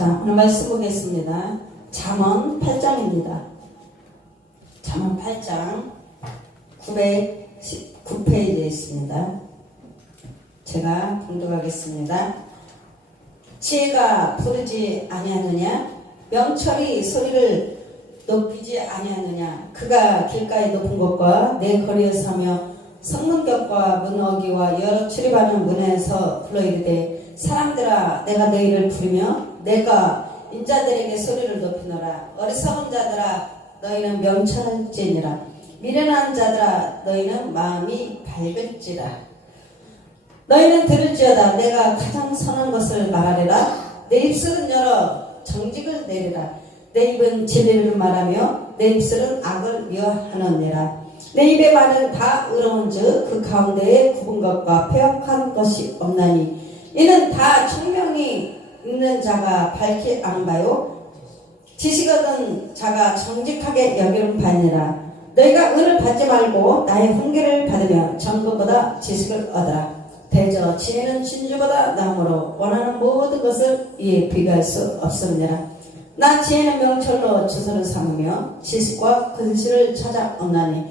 자, 오늘 말씀 보겠습니다. 잠언 8장입니다. 잠언 8장 919페이지에 있습니다. 제가 봉독하겠습니다. 지혜가 부르지 아니하느냐? 명철이 소리를 높이지 아니하느냐? 그가 길가에 높은 곳과 내 거리에 서며 성문격과 문어기와 여러 출입하는 문에서 불러이르되 사람들아 내가 너희를 부르며 내가 인자들에게 소리를 높이노라. 어리석은 자들아 너희는 명철할지니라. 미련한 자들아 너희는 마음이 밝을지라. 너희는 들을지어다. 내가 가장 선한 것을 말하리라. 내 입술은 열어 정직을 내리라. 내 입은 진리를 말하며 내 입술은 악을 미워하느니라. 내 입의 말은 다 의로운즉 그 가운데에 굽은 것과 패역한 것이 없나니 이는 다 총명이 있는 자가 밝히 아는 바요 지식 얻은 자가 정직하게 여기는 바니라. 너희가 은을 받지 말고 나의 훈계를 받으며 정금보다 지식을 얻으라. 대저 지혜는 진주보다 나음으로 원하는 모든 것을 이에 비교할 수 없느니라. 나 지혜는 명철로 주소를 삼으며 지식과 근실을 찾아 얻나니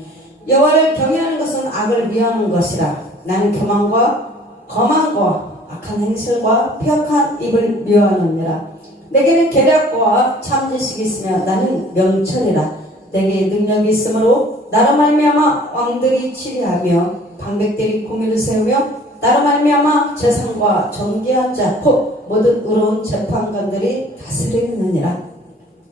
여호와를 경외하는 것은 악을 미워하는 것이라. 나는 교만과 거만과 악한 행실과 폐역한 입을 미워하느니라. 내게는 계략과 참 지식이 있으며 나는 명철이라. 내게 능력이 있으므로 나로 말미암아 왕들이 치리하며 방백들이 공의를 세우며 나로 말미암아 재상과 정죄한 자 곧 모든 의로운 재판관들이 다스리느니라.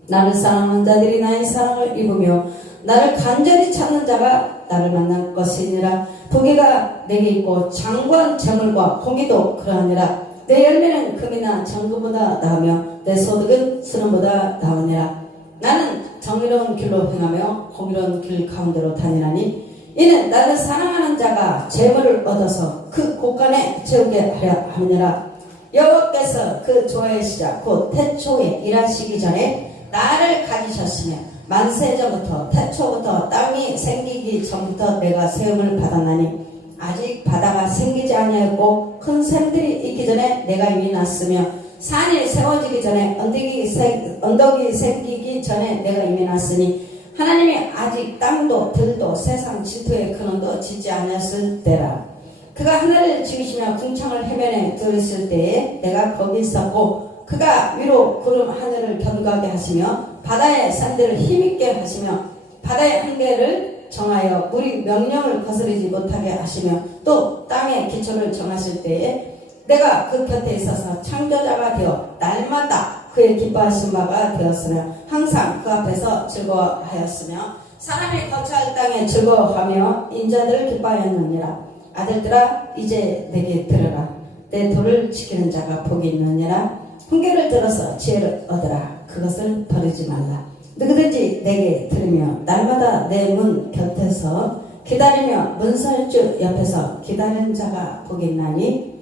나를 사랑하는 자들이 나의 사랑을 입으며 나를 간절히 찾는 자가 나를 만날 것이니라. 부귀가 내게 있고 장관 재물과 공의도 그러하니라. 내 열매는 금이나 정금보다 나으며 내 소득은 수름보다 나으니라. 나는 정의로운 길로 행하며 공의로운 길 가운데로 다니나니 이는 나를 사랑하는 자가 재물을 얻어서 그 곳간에 채우게 하려 함이니라. 여호와께서 그 조화의 시작 곧 태초에 일하시기 전에 나를 가지셨으며 만세전부터 태초부터 땅이 생기기 전부터 내가 세움을 받았나니 아직 바다가 생기지 아니하였고 큰 샘들이 있기 전에 내가 이미 났으며 산이 세워지기 전에 언덕이 생기기 전에 내가 이미 났으니 하나님이 아직 땅도 들도 세상 질투의 근원도 짓지 않았을 때라. 그가 하늘을 지으시며 궁창을 해변에 두었을 때에 내가 거기 있었고 그가 위로 구름 하늘을 견고하게 하시며 바다의 산들을 힘있게 하시며 바다의 한계를 정하여 물이 명령을 거스르지 못하게 하시며 또 땅의 기초를 정하실 때에 내가 그 곁에 있어서 창조자가 되어 날마다 그의 기뻐하신 바가 되었으며 항상 그 앞에서 즐거워하였으며 사람이 거처할 땅에 즐거워하며 인자들을 기뻐하였느니라. 아들들아 이제 내게 들으라. 내 도를 지키는 자가 복이 있느니라. 훈계를 들어서 지혜를 얻으라. 그것을 버리지 말라. 누구든지 내게 들으며 날마다 내 문 곁에서 기다리며 문설주 옆에서 기다리는 자가 복이 있나니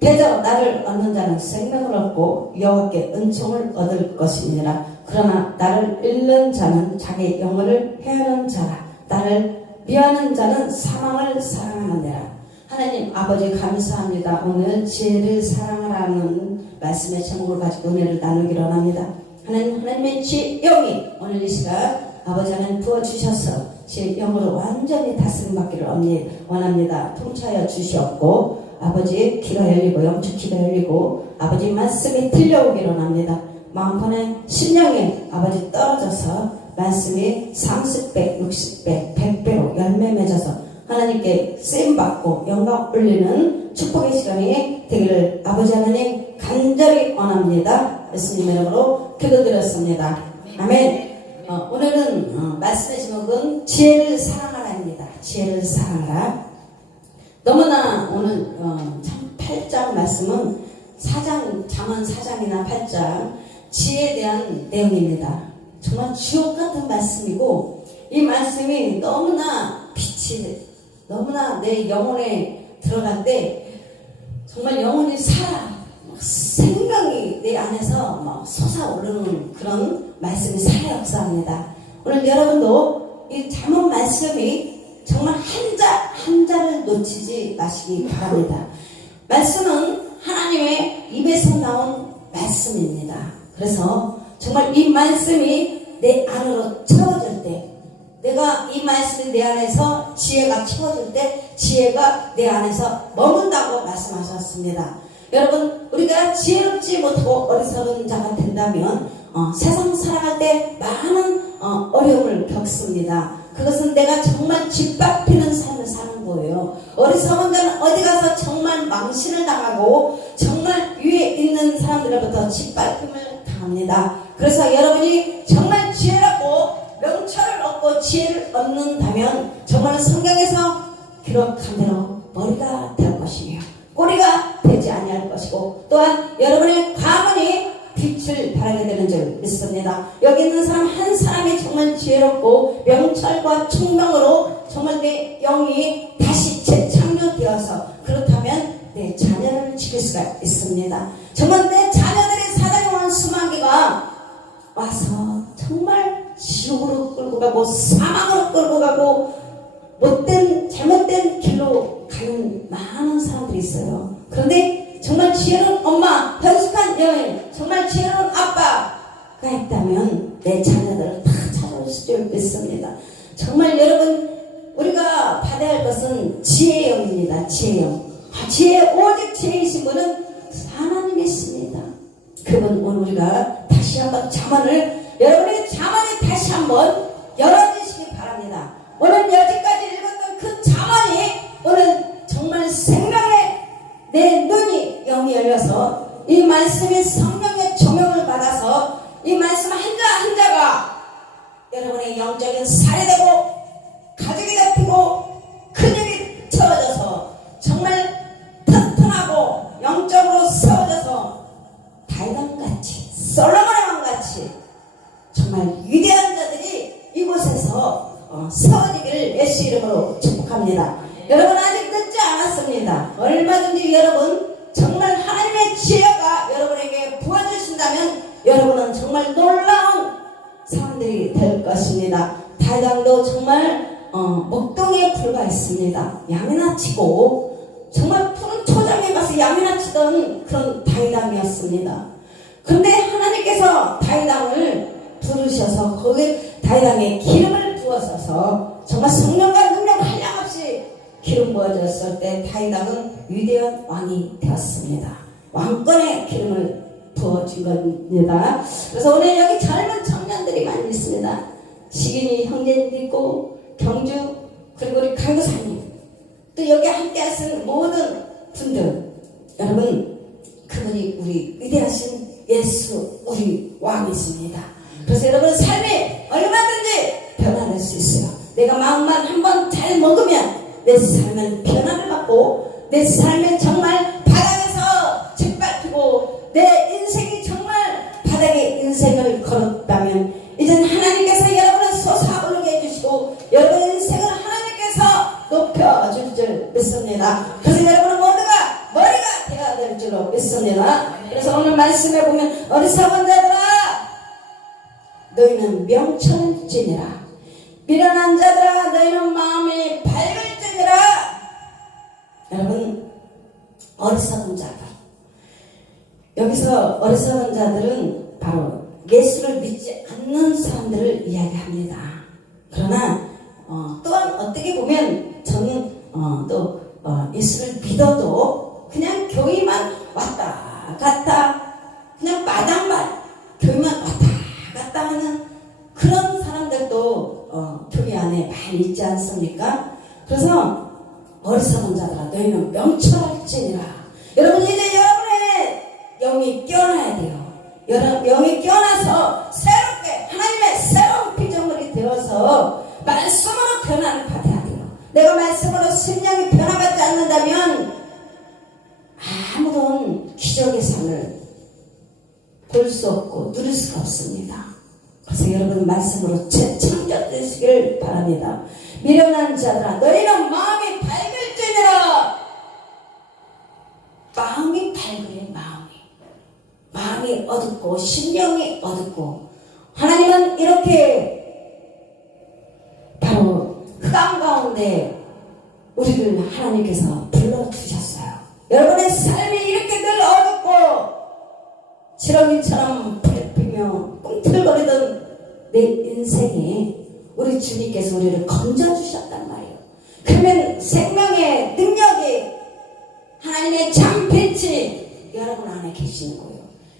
대저 나를 얻는 자는 생명을 얻고 여호와께 은총을 얻을 것이니라. 그러나 나를 잃는 자는 자기 영혼을 헤아는 자라. 나를 미워하는 자는 사망을 사랑하느니라. 하나님 아버지 감사합니다. 오늘 지혜를 사랑하라는 말씀의 제목을 가지고 은혜를 나누기로 합니다. 하나님의 지혜 영이 오늘 이 시간 아버지 하나님 부어주셔서 지혜 영으로 완전히 다스림받기를 원합니다. 통치하여 주시옵고 아버지의 귀가 열리고 영적 귀가 열리고 아버지 말씀이 들려오기로 합니다. 마음판에 심령에 아버지 떨어져서 말씀이 30배, 60배, 100배로 열매 맺어서 하나님께 쓰임받고 영광 올리는 축복의 시간이 되기를 아버지 하나님 간절히 원합니다. 예수님의 이름으로 기도드렸습니다. 아멘. 오늘은 말씀의 제목은 지혜를 사랑하라입니다. 지혜를 사랑하라. 너무나 오늘 참 8장 말씀은 잠언 4장이나 8장 지혜에 대한 내용입니다. 정말 주옥 같은 말씀이고 이 말씀이 너무나 빛이 너무나 내 영혼에 들어갈 때 정말 영혼이 살아 생명이 내 안에서 막 솟아오르는 그런 말씀이 살아역사합니다. 오늘 여러분도 이 잠언 말씀이 정말 한 자를 놓치지 마시기 바랍니다. 말씀은 하나님의 입에서 나온 말씀입니다. 그래서 정말 이 말씀이 내 안으로 채워질 때, 내가 이 말씀이 내 안에서 지혜가 채워질 때 지혜가 내 안에서 머문다고 말씀하셨습니다. 여러분, 우리가 지혜롭지 못하고 어리석은 자가 된다면 세상 살아갈 때 많은 어려움을 겪습니다. 그것은 내가 정말 짓밟히는 삶을 사는 거예요. 어리석은 자는 어디 가서 정말 망신을 당하고 정말 위에 있는 사람들로부터 짓밟힘을 당합니다. 그래서 여러분이 정말 지혜롭고 명철을 얻고 지혜를 얻는다면 정말 성경에서 기록한 대로 머리가 될 것이며 꼬리가 되지 아니할 것이고, 또한 여러분의 가문이 빛을 발하게 되는 줄 믿습니다. 여기 있는 사람 한 사람이 정말 지혜롭고 명철과 총명으로 정말 내 영이 다시 재창조되어서, 그렇다면 내 자녀를 지킬 수가 있습니다. 정말 내 자녀들이 사단에 온 수마귀가 와서 정말 지옥으로 끌고 가고 사망으로 끌고 가고 못된 잘못된 길로 가는 많은 사람들이 있어요. 그런데 정말 지혜로운 엄마, 현숙한 여인, 정말 지혜로운 아빠가 있다면 내 자녀들을 다 찾아올 줄 믿습니다. 정말 여러분, 우리가 받아야 할 것은 지혜의 영입니다. 지혜의 영. 지혜, 오직 지혜이신 분은 하나님이십니다. 그분 오늘 우리가 다시 한번 잠언을, 여러분의 잠언이 다시 한번 열어주시기 바랍니다. 오늘 여기까지 읽었던 그 잠언이 오늘 정말 생명의 내 눈이 영이 열려서 이 말씀이 성령의 조명을 받아서 이 말씀 한자 한자가 여러분의 영적인 살이 되고 가족이 잡히고 근육이 채워져서 정말 튼튼하고 영적으로 세워져서 다윗왕같이 솔로몬의 왕같이 정말 위대한 자들이 이곳에서 세워지기를 예수 이름으로 축복합니다. 여러분, 아직 늦지 않았습니다. 얼마든지 여러분 정말 하나님의 지혜가 여러분에게 부어주신다면 여러분은 정말 놀라운 사람들이 될 것입니다. 다윗왕도 정말 목동에 불과했습니다. 양이나 치고 정말 푸른 초장에 가서 양이나 치던 그런 다윗왕이었습니다. 그런데 하나님께서 다윗왕을 부르셔서 거기에 다윗왕에 기름을 부어서 정말 성령과 능력 한량없이 기름 부어졌을 때 다윗왕은 위대한 왕이 되었습니다. 왕권의 기름을 부어준 겁니다. 그래서 오늘 여기 젊은 청년들이 많이 있습니다. 시균이 형제님도 있고 경주, 그리고 우리 강도사님, 또 여기 함께 하신 모든 분들, 여러분, 그분이 우리 위대하신 예수 우리 왕이십니다. 그래서 여러분 삶이 얼마든지 변화될 수 있어요. 내가 마음만 한번 잘 먹으면 내 삶은 변화를 받고 내 삶은 정말 바닥에서 짓밟히고 내 인생이 정말 바닥에 인생을 걸었다면 이제는 하나님께서 여러분을 솟아오르게 해주시고 여러분의 인생을 하나님께서 높여줄 줄 믿습니다. 그래서 여러분은 모두가 머리가 되어야 될 줄로 믿습니다. 그래서 오늘 말씀에 보면 어리석은 자들아 너희는 명철지니라, 미련한 자들아 너희는 마음이 밝을지니라. 여러분, 어리석은 자들, 여기서 어리석은 자들은 바로 예수를 믿지 않는 사람들을 이야기합니다. 그러나 또한 어떻게 보면 저는 또 예수를 믿어도 그냥 교회만 왔다 갔다, 그냥 마당만 교회만 왔다 갔다 하는 그런 사람들도 교회 안에 많이 있지 않습니까? 그래서 어리석은 자들아 너희는 명철할지니라. 여러분, 이제 여러분의 영이 깨어나야 돼요. 영이 깨어나서 새롭게 하나님의 새로운 피조물이 되어서 말씀으로 변화를 받아야 돼요. 내가 말씀으로 심령이 변화받지 않는다면 아무런 기적의 삶을 볼 수 없고 누릴 수가 없습니다. 그래서 여러분 말씀으로 재창조되시길 바랍니다. 미련한 자들아 너희는 마음이 밝을지니라. 마음이 밝으니 마음이 어둡고 심령이 어둡고, 하나님은 이렇게 바로 흑암 가운데 우리를 하나님께서 불러주셨어요. 여러분의 삶이 이렇게 늘 어둡고 지렁이처럼 밟히며 꿈틀거리던 내 인생에 우리 주님께서 우리를 건져주셨단 말이에요. 그러면 생명의 능력이 하나님의 참빛이 여러분 안에 계시는 거예요.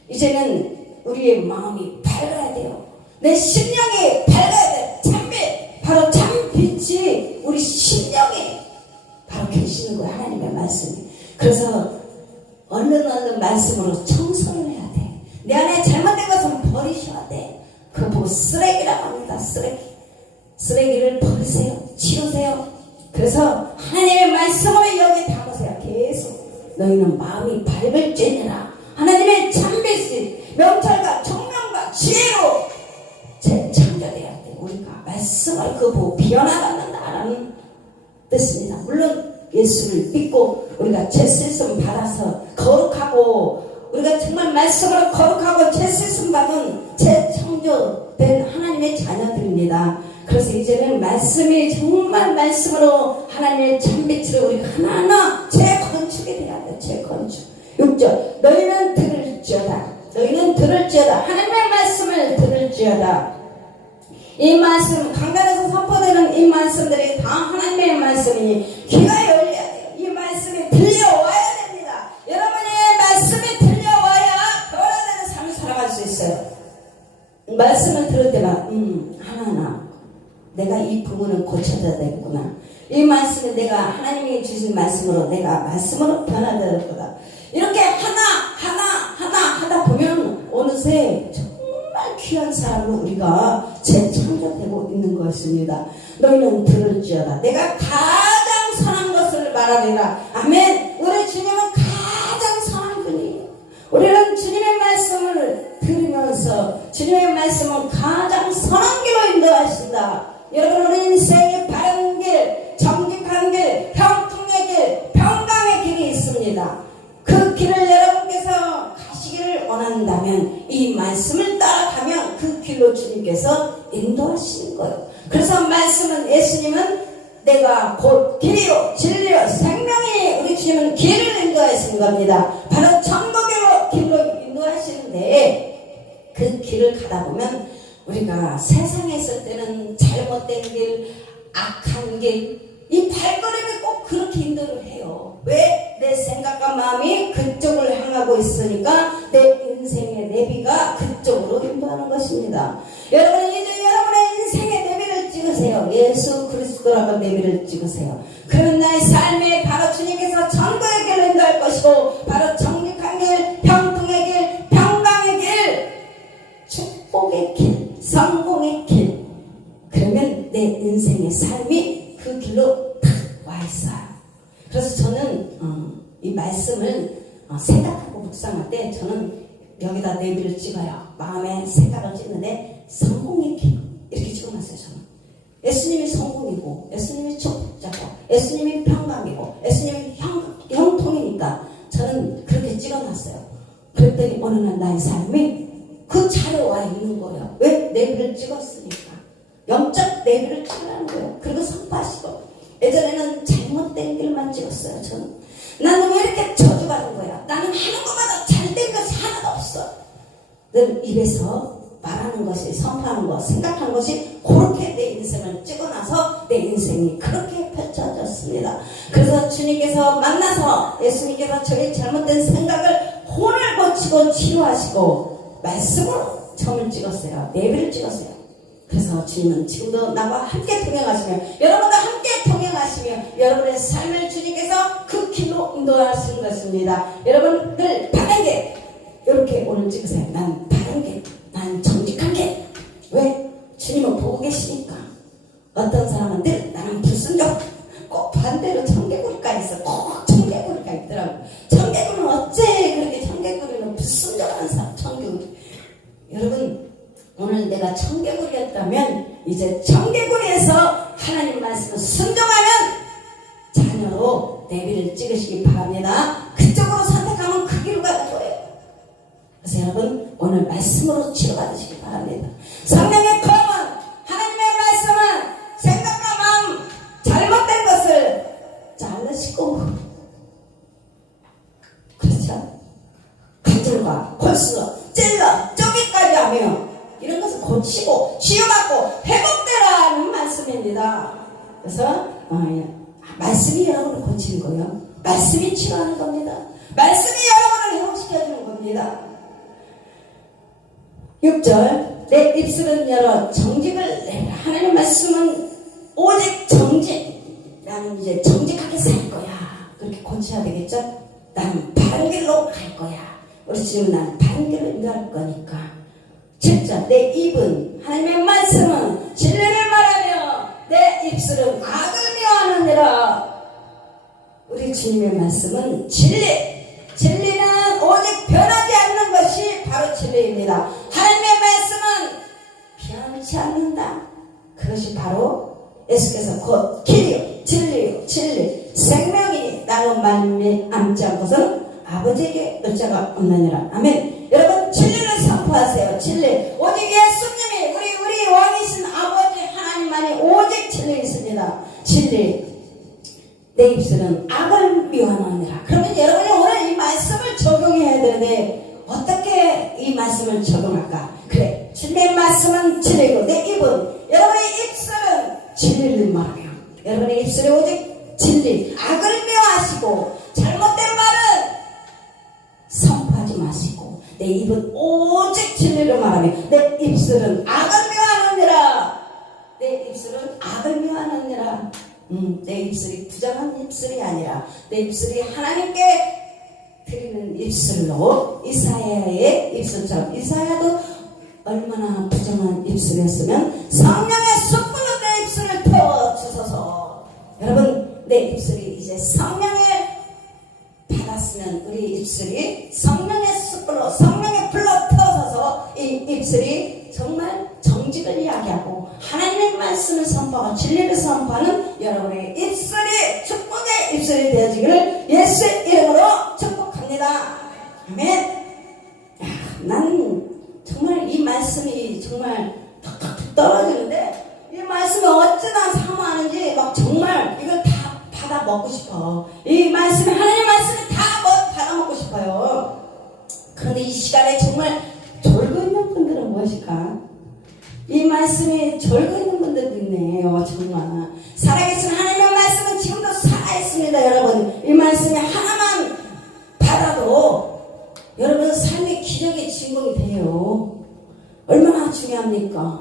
이제는 우리의 마음이 밝아야 돼요. 내 심령이 밝아야 돼. 참빛, 바로 참빛이 우리 심령에 바로 계시는 거예요. 하나님의 말씀이. 그래서 얼른 말씀으로 청소를 해야 돼. 내 안에 잘못된 것은 버리셔야 돼. 그거 보고 쓰레기라고 합니다. 쓰레기를 버리세요. 치우세요. 그래서 하나님의 말씀으로 여기 담으세요. 계속 너희는 마음이 밝을지니라. 하나님의 참빛이 명철과 청명과 지혜로 재창조되어야 돼. 우리가 말씀을 그거 보고 비워나간다라는 뜻입니다. 물론 예수를 믿고 우리가 죄씻음 받아서 거룩하고 우리가 정말 말씀으로 거룩하고 죄씻음 받은 재창조된 하나님의 자녀들입니다. 그래서 이제는 말씀이 정말 말씀으로 하나님의 참빛으로 우리가 하나하나 재건축이 돼야 돼. 재건축. 6절 너희는 들을지어다 하나님의 말씀을 들을지어다. 이 말씀 강단에서 선포되는 이 말씀들이 다 하나님의 말씀이니 귀가 열려야 돼요. 이 말씀이 들려와야 됩니다. 여러분의 말씀이 들려와야 변화되는 삶을 살아갈 수 있어요. 말씀을 들을 때마다 하나하나 내가 이 부분을 고쳐야 되겠구나. 이 말씀은 내가 하나님이 주신 말씀으로 내가 말씀으로 변화될 거다. 이렇게 하나 하다 보면 어느새 정말 귀한 사람으로 우리가 재창조되고 있는 것입니다. 너희는 들을지어다. 내가 가장 선한 것을 말하리라. 아멘. 우리 주님은 가장 선한 분이에요. 우리는 주님의 말씀을 들으면서 주님의 말씀은 가장 선한 길로 인도하신다. 여러분 우리 인생에 바른 길, 정직한 길, 형통의 길, 평강의 길이 있습니다. 그 길을 여러분께서 가시기를 원한다면 이 말씀을 따라가면 그 길로 주님께서 인도하시는 거예요. 그래서 말씀은 예수님은 내가 곧 길이요 진리요 생명이 우리 주님은 길을 인도하시는 겁니다. 바로 천국의 길로 인도하시는데 그 길을 가다 보면 우리가 세상에 있을 때는 잘못된 길, 악한 길, 이 발걸음이 꼭 그렇게 인도를 해요. 왜? 내 생각과 마음이 그쪽을 향하고 있으니까 내 인생의 내비가 그쪽으로 인도하는 것입니다. 여러분 이제 여러분의 인생의 내비를 찍으세요. 예수 그리스도라고 내비를 찍으세요. 그런 나의 삶에 바로 주님께서 천국의 길로 인도할 것이고 바로 정직한 길, 평통의 길, 평강의 길, 축복의 길, 성공의 길. 그러면 내 인생의 삶이 그 길로 딱 와 있어요. 그래서 저는 이 말씀을 생각하고 묵상할 때 저는 여기다 내비를 찍어요. 마음에 생각을 찍는데 성공의 길 이렇게 찍어놨어요. 저는 예수님이 성공이고 예수님이 축복자고 예수님이 평강이고 예수님이 형통이니까 저는 그렇게 찍어놨어요. 그랬더니 어느 날 나의 삶이 그 자리에 와 있는 거예요. 왜? 내비를 찍었으니까. 영적 내비를 찍으라는 거예요. 그리고 선포하시고. 예전에는 잘못된 길만 찍었어요. 저는. 나는 왜 이렇게 저주받은 거야? 나는 하는 것마다 잘된 것이 하나도 없어. 늘 입에서 말하는 것이, 선포하는 것, 생각하는 것이 그렇게 내 인생을 찍어놔서 내 인생이 그렇게 펼쳐졌습니다. 그래서 주님께서 만나서 예수님께서 저의 잘못된 생각을 혼을 고치고 치유하시고 말씀으로 점을 찍었어요. 내비를 찍었어요. 그래서 주님은 지금도 나와 함께 동행하시며 여러분과 함께 동행하시며 여러분의 삶을 주님께서 그 길로 인도하시는 것입니다. 여러분들 바른 길 이렇게 오늘 찍으세요. 난 바른 길, 난 정직한 길. 왜? 주님은 보고 계시니까. 어떤 사람은 늘 나는 불순종, 꼭 반대로 청개구리가 있어. 꼭 청개구리가 있더라고. 청개구리는 어째 그렇게 청개구리는 불순종하는 사람, 청개구리. 여러분 오늘 내가 청개구리였다면 이제 청개구리에서 하나님 말씀을 순종하는 자녀로 내비를 찍으시기 바랍니다. 그쪽으로 선택하면 그 길로 가는 거예요. 그래서 여러분 오늘 말씀으로 치료받으시기 바랍니다. 성령의 검은 하나님의 말씀은 생각과 마음 잘못된 것을 자르시고 그렇죠? 간절과 골수 고치고 치유받고 회복되라는 말씀입니다. 그래서 말씀이 여러분을 고치는 거예요. 말씀이 치료하는 겁니다. 말씀이 여러분을 회복시켜주는 겁니다. 6절 내 입술은 열어 정직을 내라. 하나님 말씀은 오직 정직. 나는 이제 정직하게 살 거야. 그렇게 고쳐야 되겠죠? 나는 바른 길로 갈 거야. 우리 주님은 나는 바른 길로 인도할 거니까. 7절 내 입은 하나님의 말씀은 진리를 말하며 내 입술은 악을 미워하느니라. 우리 주님의 말씀은 진리. 진리는 오직 변하지 않는 것이 바로 진리입니다. 하나님의 말씀은 변치 않는다. 그것이 바로 예수께서 곧 길이요 진리요 진리 생명이니 나로 말미암지 않은 것은 아버지에게 의자가 없느니라. 아멘. 여러분 진리를 선포하세요. 진리. 오직 예수님이 우리 왕이신 아버지 하나님만이 오직 진리 있습니다. 진리. 내 입술은 악을 미워하느니라. 그러면 여러분이 오늘 이 말씀을 적용해야 되는데 어떻게 이 말씀을 적용할까? 그래, 주님의 말씀은 진리고 내 입은, 여러분의 입술은 진리를 말하며 여러분의 입술에 오직 진리, 악을 미워하시고 잘못된 말은 선포하지 마시고 내 입은 오직 진리를 말하며 내 입술은 악을 미워하느니라. 내 입술은 악을 미워하느니라. 내 입술이 부정한 입술이 아니라 내 입술이 하나님께 드리는 입술로 이사야의 입술처럼, 이사야도 얼마나 부정한 입술이었으면 성령의 숯불로 내 입술을 태워주소서. 여러분 내 입술이 이제 성령의 받았으면 우리 입술이 성령의 숯불로 성령의 불로 태워져서 이 입술이 정말 정직을 이야기하고 하나님의 말씀을 선포하고 진리를 선포하는 여러분의 입술이 축복의 입술이 되어지기를 예수의 이름으로 축복합니다. 아멘. 난 정말 이 말씀이 정말 툭툭툭 떨어지는데 이 말씀이 어찌나 사모하는지 막 정말 이걸 다 받아 먹고 싶어. 이 말씀이 하나님의 말씀을 다 받아 먹고 싶어요. 그런데 이 시간에 정말 졸고 있는 분들은 무엇일까? 이 말씀이 졸고 있는 분들도 있네요. 정말 살아계신 하나님의 말씀은 지금도 살아있습니다. 여러분 이 말씀이 하나만 받아도 여러분 삶의 기적의 주인공이 돼요. 얼마나 중요합니까?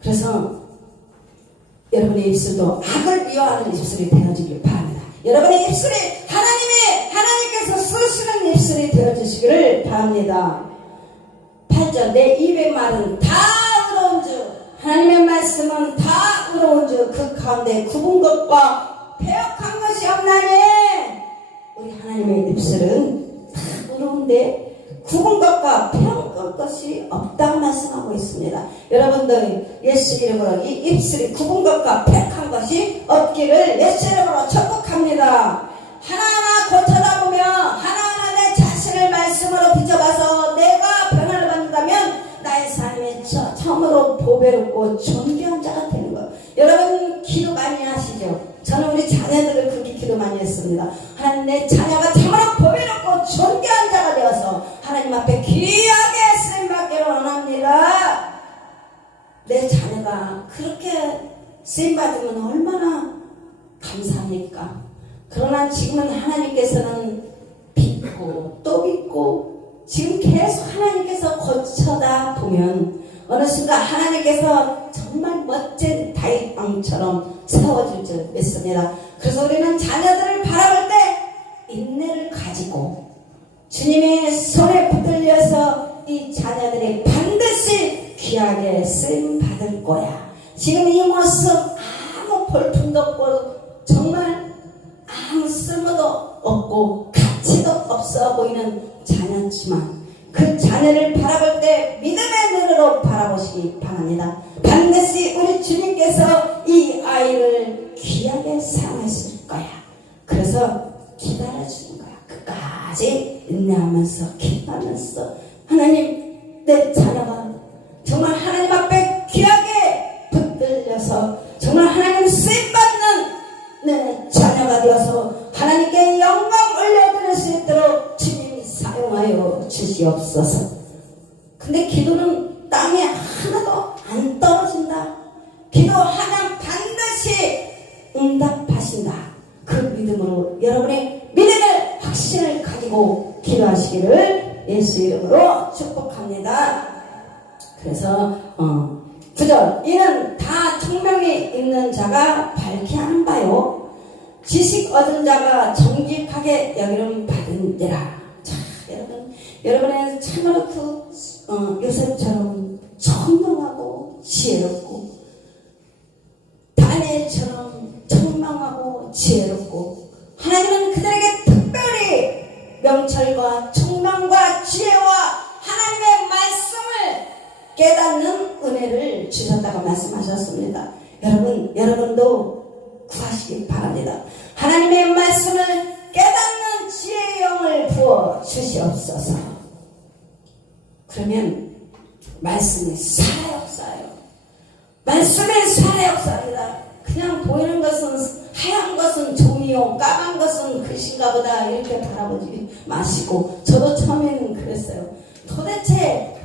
그래서 여러분의 입술도 악을 미워하는 입술이 되어지길 바랍니다. 여러분의 입술이 하나님께서 쓰시는 입술이 되어주시기를 바랍니다. 8절 내 입의 말은 다 의로운 주, 하나님의 말씀은 다 의로운 주, 그 가운데 굽은 것과 배역한 것이 없나니. 우리 하나님의 입술은 다 의로운데 굽은 것과 배역한 것이 없다고 말씀하고 있습니다. 여러분들 예수 이름으로 이 입술이 굽은 것과 배역한 것이 없기를 예수 이름으로 축복합니다. 하나하나 고쳐다 보면 하나하나 내 자신을 말씀으로 비춰봐서 내가 변화를 받는다면 나의 삶이 처음으로 보배롭고 존귀한 자가 되는 거예요. 여러분 기도 많이 하시죠? 저는 우리 자녀들을 그렇게 기도 많이 했습니다. 하나님 내 자녀가 참으로 보배롭고 존귀한 자가 되어서 하나님 앞에 귀하게 쓰임받기를 원합니다. 내 자녀가 그렇게 쓰임받으면 얼마나 감사합니까? 그러나 지금은 하나님께서는 빚고 또 빚고 지금 계속 하나님께서 고쳐다 보면 어느 순간 하나님께서 정말 멋진 다윗 왕처럼 세워질 줄 믿습니다. 그래서 우리는 자녀들을 바라볼 때 인내를 가지고 주님의 손에 붙들려서 이 자녀들이 반드시 귀하게 쓰임받을 거야. 지금 이 모습 아무 볼품도 없고 정말 아무 쓸모도 없고 가치도 없어 보이는 자녀지만 그 자녀를 바라볼 때 믿음의 눈으로 바라보시기 바랍니다. 반드시 우리 주님께서 이 아이를 귀하게 사랑하실 거야. 그래서 기다려주는 거야. 끝까지 인내하면서 기도하면서 하나님 내 자녀가 정말 하나님 앞에 귀하게 붙들려서 정말 하나님 쓰임받는 내 자녀가 되어서 하나님께 영광 올려드릴 수 있도록 주님이 사용하여 주시옵소서. 근데 기도는 땅에 하나도 안 떨어진다. 기도하면 반드시 응답하신다. 그 믿음으로 여러분의 믿음을 확신을 가지고 기도하시기를 예수 이름으로 축복합니다. 그래서 9절 이는 다 총명이 있는 자가 밝게 하는 바요 지식 얻은 자가 정직하게 여기름 받은지라. 자, 여러분의 참으로 요셉처럼 청명하고 지혜롭고 다니엘처럼 청명하고 지혜롭고 하나님은 그들에게 특별히 명철과 청명과 지혜와 하나님의 말씀을 깨닫는 은혜를 주셨다고 말씀하셨습니다. 여러분도 구하시기 바랍니다. 하나님의 말씀을 깨닫는 지혜의 영을 부어 주시옵소서. 그러면 말씀이 살아역사예요. 말씀이 살아역사입니다. 그냥 보이는 것은 하얀 것은 종이요 까만 것은 글씨인가 보다 이렇게 바라보지 마시고, 저도 처음에는 그랬어요. 도대체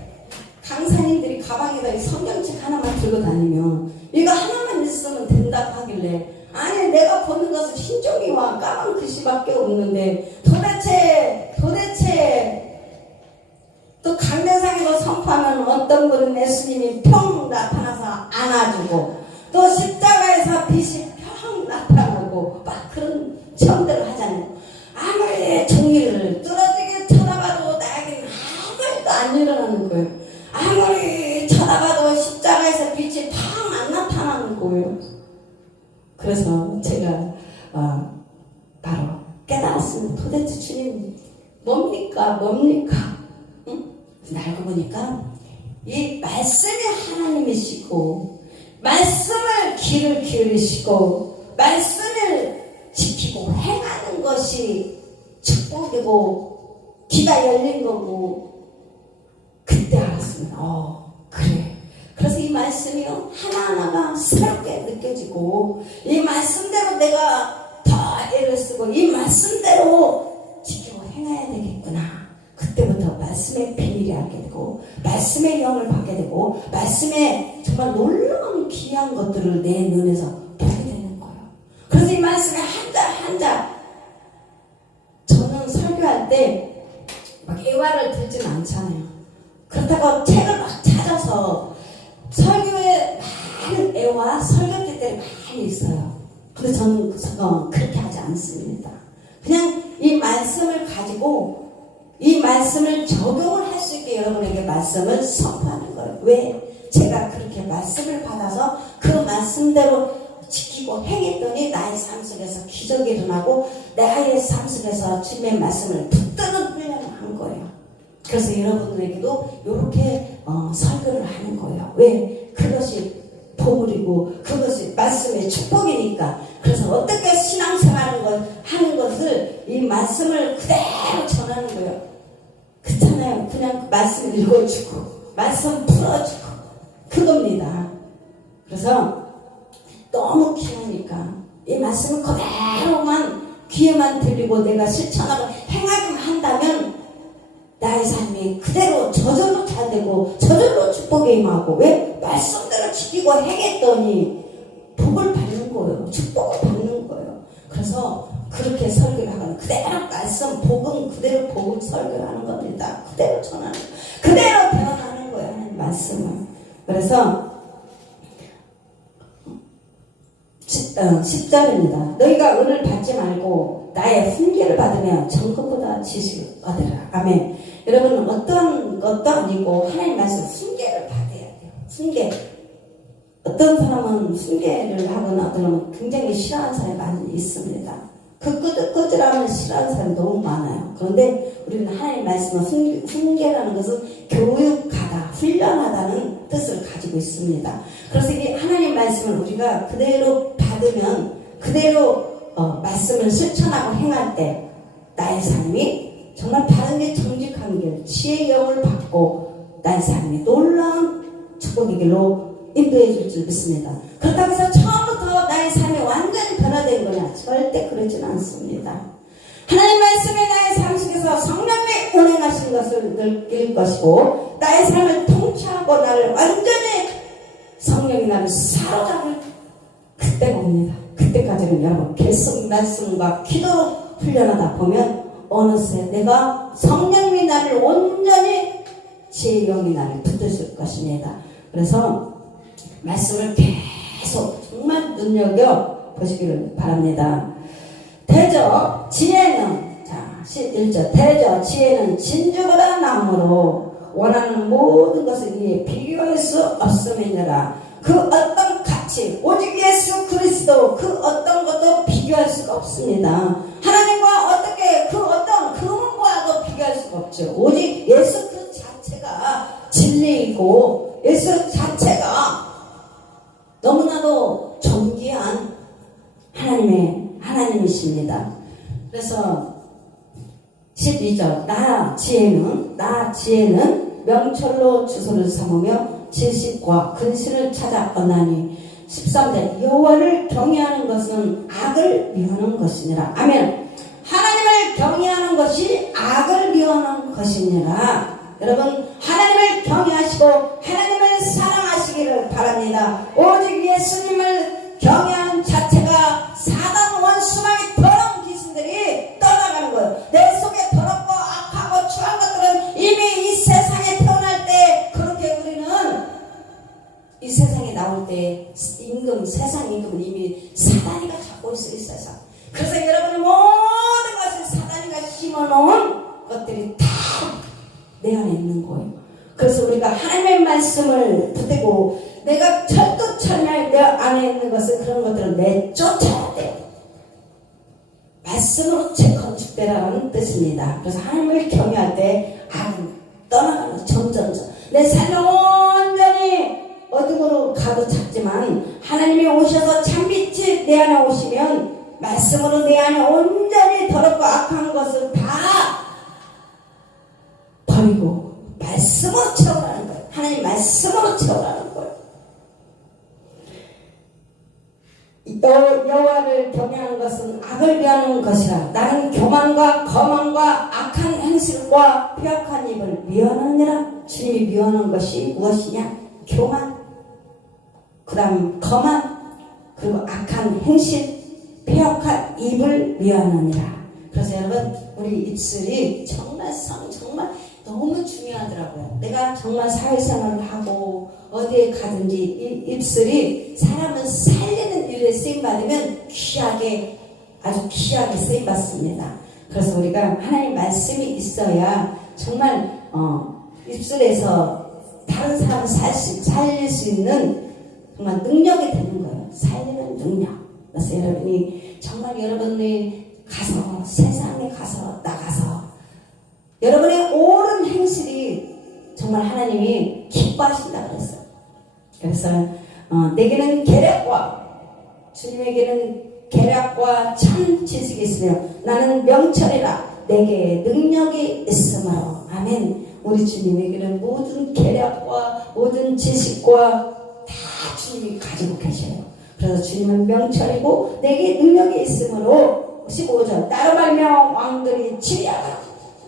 강사님들이 가방에다 성경책 하나만 들고 다니면 이거 하나만 있으면 된다고 하길래, 아니 내가 보는 것은 흰 종이와 까만 글씨밖에 없는데 도대체 또 강대상에서 선포하면 어떤 분은 예수님이 평 나타나서 안아주고, 또 십자가에서 빛이 평 나타나고 막 그런 체험들을 하잖아요. 아무리 종이를 뚫어지게 쳐다봐도 나에게는 아무 일도 안 일어나는 거예요. 아무리 쳐다봐도 십자가에서 빛이 팡 안 나타나는 거예요. 그래서 제가 바로 깨달았습니다. 도대체 주님 뭡니까? 응? 알고 보니까 이 말씀이 하나님이시고, 말씀을 귀를 기울이시고 말씀을 지키고 행하는 것이 축복이고 귀가 열린 거고, 그때 알았습니다. 그래. 그래서 이 말씀이요 하나하나가 새롭게 느껴지고, 이 말씀대로 내가 더 애를 쓰고 이 말씀대로 지키고 행해야 되겠구나. 그때부터 말씀의 비밀이 알게 되고, 말씀의 영을 받게 되고, 말씀의 정말 놀라운 귀한 것들을 내 눈에서 보게 되는 거예요. 그래서 이 말씀의 한자 저는 설교할 때 막 애화를 들지는 않잖아요. 그렇다고 책을 막 찾아서 설교에 많은 애화 설교들이 많이 있어요. 근데 저는 그렇게 하지 않습니다. 그냥 이 말씀을 가지고 이 말씀을 적용을 할 수 있게 여러분에게 말씀을 선포하는 거예요. 왜? 제가 그렇게 말씀을 받아서 그 말씀대로 지키고 행했더니 나의 삶 속에서 기적이 일어나고 나의 삶 속에서 주님의 말씀을 붙드는 훈련을 한 거예요. 그래서 여러분에게도 이렇게 설교를 하는 거예요. 왜? 그것이 보물이고 그것이 말씀의 축복이니까. 그래서 어떻게 신앙생활을 하는 것을 이 말씀을 그대로 전하는 거예요. 그렇잖아요. 그냥 말씀 읽어주고 말씀 풀어주고 그겁니다. 그래서 너무 귀하니까 이 말씀을 그대로만 귀에만 들리고 내가 실천하고 행하기만 한다면 나의 삶이 그대로 저절로 잘 되고 저절로 축복에 임하고, 왜? 말씀대로 지키고 행했더니 복을 받는 거예요. 축복을 받는 거예요. 그래서 그렇게 설교를 하거나 그대로 말씀 복음 그대로 복음 설교를 하는 겁니다. 그대로 전하는 거예요. 그대로 대언하는 거예요. 하나님 말씀을. 그래서 10절입니다. 너희가 은을 받지 말고 나의 훈계를 받으며 정금보다 지식을 얻으라. 아멘. 여러분은 어떤 것도 아니고 하나님 말씀 훈계를 받아야 돼요. 훈계. 어떤 사람은 훈계를 하거나 어떤 사람은 굉장히 싫어하는 사람이 많이 있습니다. 그 끄적끄적하면 싫어하는 사람이 너무 많아요. 그런데 우리는 하나님 말씀은 훈계라는 것은 교육하다, 훈련하다는 뜻을 가지고 있습니다. 그래서 이 하나님 말씀을 우리가 그대로 받으면 그대로 말씀을 실천하고 행할 때 나의 삶이 정말 바른 길, 정직한 길, 지혜의 영을 받고 나의 삶이 놀라운 축복의 길로 인도해 줄 줄 믿습니다. 그렇다고 해서 처음부터 나의 삶이 완전히 변화된 거냐? 절대 그러지는 않습니다. 하나님 말씀이 나의 삶 속에서 성령의 운행하신 것을 느낄 것이고 나의 삶을 통치하고 붙잡고 나를 완전히 성령이 나를 사로잡을 그때가 옵니다. 그때까지는 여러분 계속 말씀과 기도로 훈련하다 보면 어느새 내가 성령이 나를 온전히 지혜의 영이 나를 붙드실 것입니다. 그래서 말씀을 계속 정말 눈여겨 보시기를 바랍니다. 대저 지혜는, 자 11절, 대저 지혜는 진주보다 나무로 원하는 모든 것을 위해 비교할 수 없음이니라. 그 어떤 가치, 오직 예수 그리스도 그 어떤 것도 비교할 수가 없습니다. 하나님과 어떻게 그 어떤 금은과도 비교할 수가 없죠. 오직 예수 그 자체가 진리이고 예수 자체가 너무나도 존귀한 하나님이십니다. 그래서 12절 나 지혜는 명철로 주소를 삼으며 지식과 근신을 찾아 얻나니 13절 여호와를 경외하는 것은 악을 미워하는 것이니라. 아멘. 하나님을 경외하는 것이 악을 미워하는 것이니라. 여러분 하나님을 경외하시고 하나님을 사랑하시기를 바랍니다. 오직 예수님을 경외하는 자체가 사단 원수마귀 더러운 귀신들이 떠나가는 거예요. 내 속에 더럽고 악하고 추한 것들은 이미 이 세상에 태어날 때 그렇게 우리는 이 세상에 나올 때 세상 임금은 이미 사단이가 잡고 있어요. 이 세상. 그래서 여러분의 모든 것을 사단이가 심어놓은 것들이 다 내 안에 있는 거예요. 그래서 우리가 하나님의 말씀을 붙들고 내가 철두철미하게 내 안에 있는 것을 그런 것들을 내쫓아야 돼요. 말씀으로 재건축되라는 뜻입니다. 그래서 하나님을 경외할 때 악은 떠나가는 점점 내 삶을 온전히 어둠으로 가득 찼지만 하나님이 오셔서 참빛이 내 안에 오시면 말씀으로 내 안에 온전히 더럽고 악한 것을 다 버리고 말씀으로 채우라는 거예요. 하나님 말씀으로 채우라는 거예요. 여호와를 경외하는 것은 악을 미워하는 것이라. 나는 교만과 거만과 악한 행실과 폐역한 입을 미워하느니라. 주님이 미워하는 것이 무엇이냐? 교만, 그 다음 거만, 그리고 악한 행실, 폐역한 입을 미워하느니라. 그래서 여러분 우리 입술이 정말 너무 중요하더라고요. 내가 정말 사회생활을 하고 어디에 가든지 이 입술이 사람을 살리는 일에 쓰임받으면 아주 귀하게 쓰임받습니다. 그래서 우리가 하나님 말씀이 있어야 정말 입술에서 다른 사람을 살릴 수 있는 정말 능력이 되는 거예요. 살리는 능력. 그래서 여러분이 정말 여러분이 가서 세상에 가서 나가서 여러분의 옳은 행실이 정말 하나님이 기뻐하신다 그랬어요. 그래서 내게는 계략과 주님에게는 계략과 참 지식이 있으며 나는 명철이라 내게 능력이 있으므로. 아멘. 우리 주님에게는 모든 계략과 모든 지식과 다 주님이 가지고 계셔요. 그래서 주님은 명철이고 내게 능력이 있으므로 15절 나로 말미암아 왕들이 지리하라.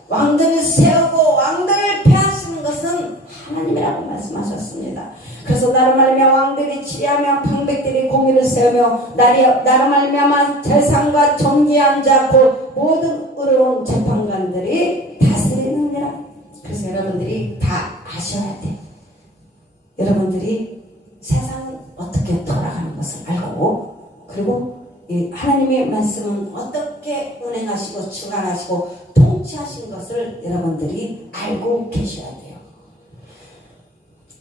왕들을 세우고 왕들을 폐하시는 것은 하나님이라고 말씀하셨습니다. 그래서 나로 말미암아 왕들이 지혜하며 방백들이 공의를 세우며 나로 말미암아 재상과 존귀한 자 곧 모든 의로운 재판관들이 다스리느니라. 그래서 여러분들이 다 아셔야 돼. 여러분들이 세상은 어떻게 돌아가는 것을 알고 그리고 이 하나님의 말씀은 어떻게 운행하시고 주관하시고 통치하신 것을 여러분들이 알고 계셔야 돼요.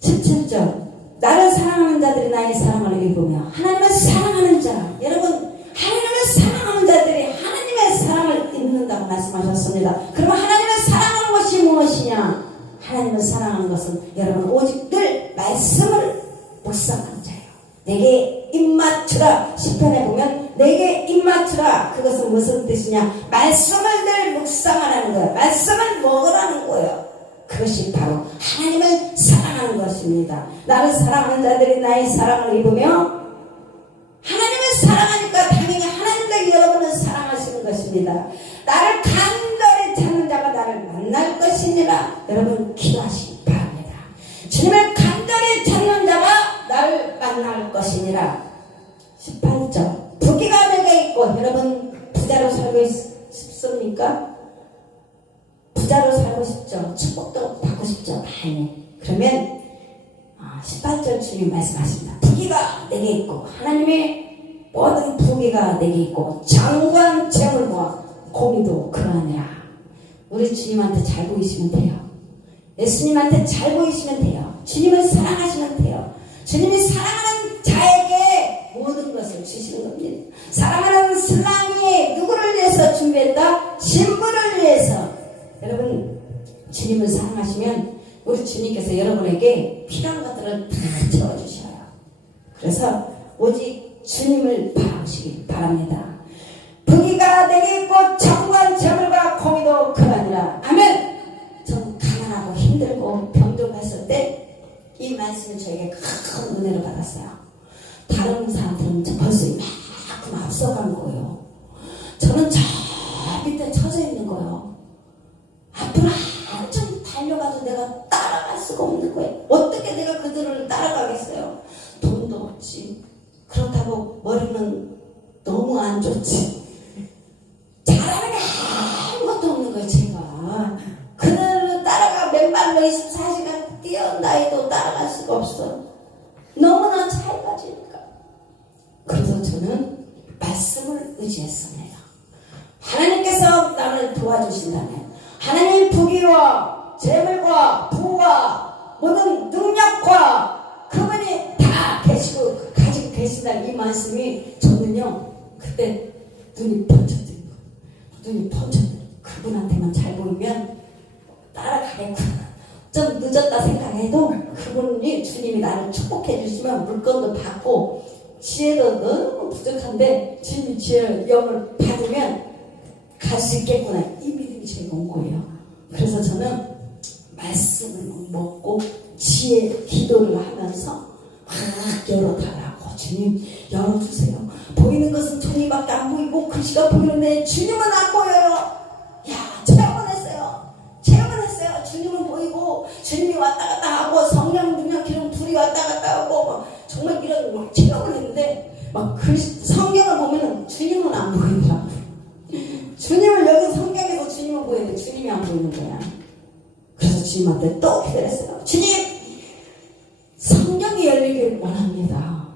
17절 나를 사랑하는 자들이 나의 사랑을 입으며 하나님을 사랑하는 자. 여러분 하나님을 사랑하는 자들이 하나님의 사랑을 입는다고 말씀하셨습니다. 그러면 하나님을 사랑하는 것이 무엇이냐? 하나님을 사랑하는 것은 여러분 오직 늘 말씀을 묵상하는 자예요. 내게 입맞추라. 시편에 보면 내게 입맞추라. 그것은 무슨 뜻이냐? 말씀을 늘 묵상하라는 거예요. 말씀을 먹으라는 거예요. 그것이 바로 하나님을 사랑하는 것입니다. 나를 사랑하는 자들이 나의 사랑을 입으며 하나님을 사랑하니까 당연히 하나님도 여러분을 사랑하시는 것입니다. 나를 간절히 찾는 자가 나를 만날 것이니라. 여러분 기도하시기 바랍니다. 주님을 아니라 18절 부귀가 내게 있고. 여러분 부자로 살고 싶습니까? 부자로 살고 싶죠? 축복도 받고 싶죠? 많이. 그러면 18절 주님 말씀하십니다. 부귀가 내게 있고 하나님의 모든 부귀가 내게 있고 장관 재물과 공의도 그러하니라. 우리 주님한테 잘 보이시면 돼요. 예수님한테 잘 보이시면 돼요. 주님을 사랑하시면 돼요. 주님이 사랑하는 자에게 모든 것을 주시는 겁니다. 사랑하는 신랑이 누구를 위해서 준비했다? 신부를 위해서. 여러분 주님을 사랑하시면 우리 주님께서 여러분에게 필요한 것들을 다 채워주셔요. 그래서 오직 주님을 바라보시기 바랍니다. 부귀가 내게 있고 정관 재물과 공의도 그러하니라. 아멘. 전 가난하고 힘들고 병들고 했을 때 이 말씀을 저에게 큰 은혜를 받았어요. 다른 사람들은 벌써 이만큼 앞서간 거예요. 저는 저 밑에 처져 있는 거예요. 앞으로 한참 달려가도 내가 따라갈 수가 없는 거예요. 어떻게 내가 그들을 따라가겠어요? 돈도 없지. 그렇다고 머리는 너무 안 좋지. 잘하는 게 아무것도 없는 거예요. 제가 그들을 따라가 맨발로 24시간 뛰어나도 따라갈 수가 없어. 너무나 차이가 지니까. 그래서 저는 말씀을 의지했습니다. 하나님께서 나를 도와주신다면 하나님 부귀와 재물과 부와 모든 능력과 그분이 다 계시고 가지고 계신다는 이 말씀이 저는요 그때 눈이 번쩍뜨는 거예요. 눈이 번쩍뜨는 그분한테만 잘 보이면 따라가겠구나. 좀 늦었다 생각해도 그분이 주님이 나를 축복해 주시면 물건도 받고 지혜도 너무 부족한데 주님이 지혜를 영을 받으면 갈 수 있겠구나. 이 믿음이 제가 온 거예요. 그래서 저는 말씀을 먹고 지혜 기도를 하면서 막 열어달라고. 주님 열어주세요. 보이는 것은 종이밖에 안 보이고 글씨가 보이는데 주님은 안 보여요. 야, 체험을 했어요. 주님은 보이고 주님이 왔다 갔다 하고 성령 능력 기름 불이 왔다 갔다 하고 정말 이런 막 체험을 했는데 막 성경을 보면은 주님은 안 보이더라고요. 주님을 여기 성경에서 주님은 보이는데 주님이 안 보이는 거야. 그래서 주님한테 또 기도했어요. 주님, 성경이 열리길 원합니다.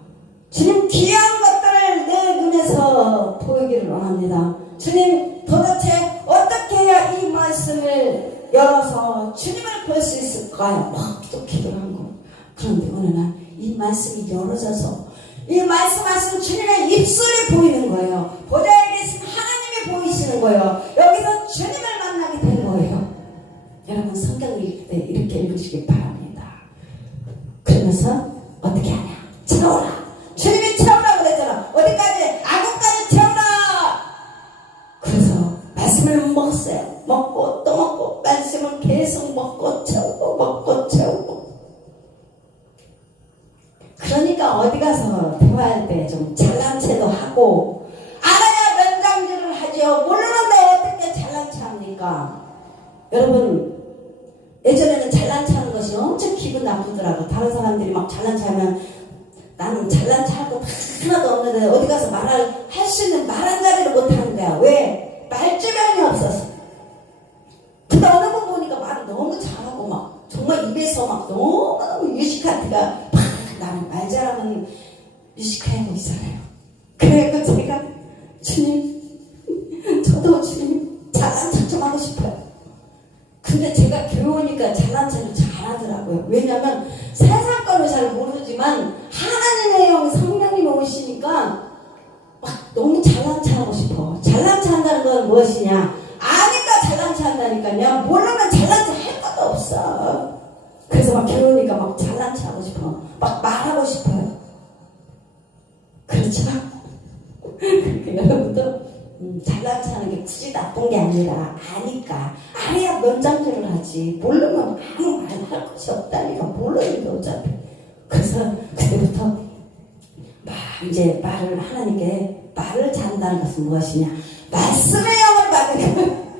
주님, 귀한 것들을 내 눈에서 보이기를 원합니다. 주님, 도대체 어떻게 해야 이 말씀을 열어서 주님을 볼 수 있을까요? 막 또 기도를 한 거. 그런데 어느 날 이 말씀이 열어져서 이 말씀하신 주님의 입술이 보이는 거예요. 보좌에 계신 하나님이 보이시는 거예요. 여기서 주님을 만나게 된 거예요. 여러분 성경을 읽을 때 이렇게 읽으시기 바랍니다. 그러면서 어떻게 하냐? 채워라. 주님이 채우라고 그랬잖아. 어디까지? 악업까지 채워라. 그래서 말씀을 먹었어요. 먹고 또 먹고 말씀을 계속 먹고 채우고 먹고 채우고. 그러니까 어디 가서 대화할 때 좀 잘난 체도 하고 알아야 면장질을 하죠. 모르는데 어떻게 잘난 체 합니까? 여러분 예전에는 잘난 체 하는 것이 엄청 기분 나쁘더라고. 다른 사람들이 막 잘난 체 하면 나는 잘난 체 할 거 하나도 없는데 어디 가서 할 수 있는 말한 자리를 못 하는 거야. 왜? 말주변이 없어서. 근데 어느 분 보니까 말을 너무 잘하고 막 정말 입에서 막 너무너무 유식한 티가 팍 나는 말 잘하면 유식하고 있잖아요. 그래서 제가 주님 저도 주님 잘난 척 좀 하고 싶어요. 근데 제가 교회 오니까 잘난 척을 잘하더라고요. 왜냐면 세상 거는 잘 모르지만 하나님의 영 성령님이 오시니까 막 너무 잘난 척 하고 싶어. 잘난 척 한다는 건 무엇이냐? 아니까 잘난 척 한다니까요. 모르면 잘난 척 할 것도 없어. 그래서 막 교회 오니까 막 잘난 척 하고 싶어. 막 말하고 싶어요. 그렇죠? 여러분도 잘난 척 하는 게 굳이 나쁜 게 아니라 아니까. 알아야 면장질을 하지. 모르면 아무 말 할 것이 없다니까. 모르는데 어차피. 그래서 그때부터 막 이제 말을 하나님께 말을 잘한다는 것은 무엇이냐? 말씀의 영을 받는 거예요.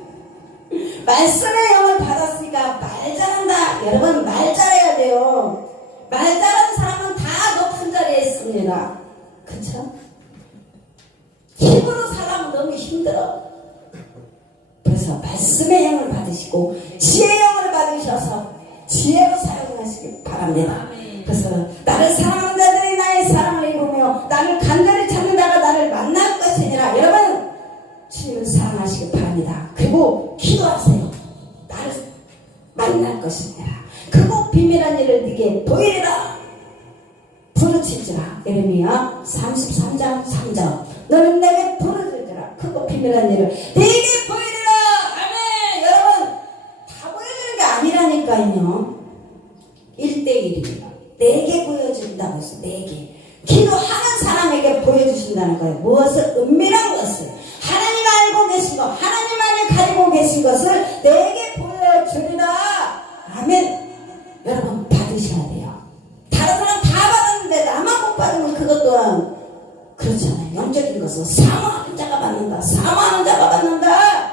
말씀의 영을 받았으니까 말 잘한다. 여러분 말 잘해야 돼요. 말 잘하는 사람은 다 높은 자리에 있습니다. 힘들어. 그래서 말씀의 영을 받으시고 지혜의 영을 받으셔서 지혜로 사용하시기 바랍니다. 그래서 나를 사랑하는 자들이 나의 사랑을 입으며 나를 간절히 찾는 자가 나를 만날 것이니라. 여러분 주님을 사랑하시기 바랍니다. 그리고 기도하세요. 나를 만날 것이니라. 그곳 비밀한 일을 네게 보이리라. 부르짖으라. 예레미야 33장 3절. 너는 내게 부르짖으라. 그곳 비밀한 일을 네게 보이리라. 아멘. 여러분 다 보여주는 게 아니라니까요. 1대1이에요. 내게 보여준다고 했어. 내게. 기도하는 사람에게 보여주신다는 거예요. 무엇을? 은밀한 것을. 하나님 알고 계신 것, 하나님만이 가지고 계신 것을 내게 보여주리라. 아멘. 여러분 받으셔야 돼요. 다른 사람 다 받았는데 나만 못 받으면 그것 또한 그렇잖아요. 영적인 것은 사모하는 자가 받는다. 사모하는 자가 받는다.